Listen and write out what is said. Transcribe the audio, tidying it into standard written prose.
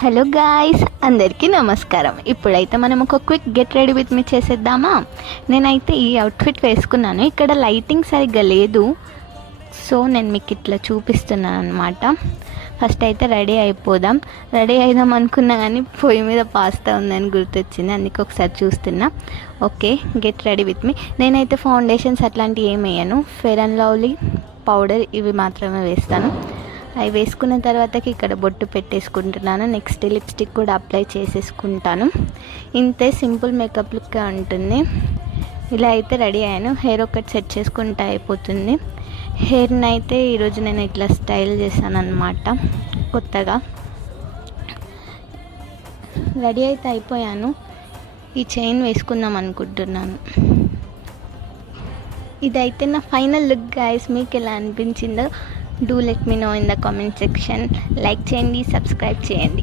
Hello guys, అందరికీ నమస్కారం. ఇప్పుడైతే మనం ఒక quick get ready with me చేసేద్దామా. నేనైతే ఈ అవుట్ఫిట్ వేసుకున్నాను. ఇక్కడ లైటింగ్ సరిగ్గా లేదు, సో నేను మీకు ఇట్లా చూపిస్తున్నాను అనమాట. ఫస్ట్ అయితే రెడీ అయిపోదాం. రెడీ అయిదాం అనుకున్నా కానీ పొయ్యి మీద పాస్తా ఉందని గుర్తొచ్చింది, అందుకే ఒకసారి చూస్తున్నా. Okay, get ready with me. నేనైతే ఫౌండేషన్స్ అట్లాంటివి ఏమి వేయను. ఫెయిర్ అండ్ లవ్లీ పౌడర్ ఇవి మాత్రమే వేస్తాను. అవి వేసుకున్న తర్వాతకి ఇక్కడ బొట్టు పెట్టేసుకుంటున్నాను. నెక్స్ట్ లిప్స్టిక్ కూడా అప్లై చేసేసుకుంటాను. ఇంతే, సింపుల్ మేకప్ లుక్గా ఉంటుంది. ఇలా అయితే రెడీ అయ్యాను. హెయిర్ ఒకటి సెట్ చేసుకుంటే అయిపోతుంది. హెయిర్ని అయితే ఈరోజు నేను ఇట్లా స్టైల్ చేశాను అనమాట కొత్తగా. రెడీ అయితే అయిపోయాను. ఈ చైన్ వేసుకుందాం అనుకుంటున్నాను. ఇదైతే నా ఫైనల్ లుక్ గైస్. మీకు ఎలా అనిపించిందో do let me know in the comment section. Like చేయండి, సబ్స్క్రైబ్ చేయండి.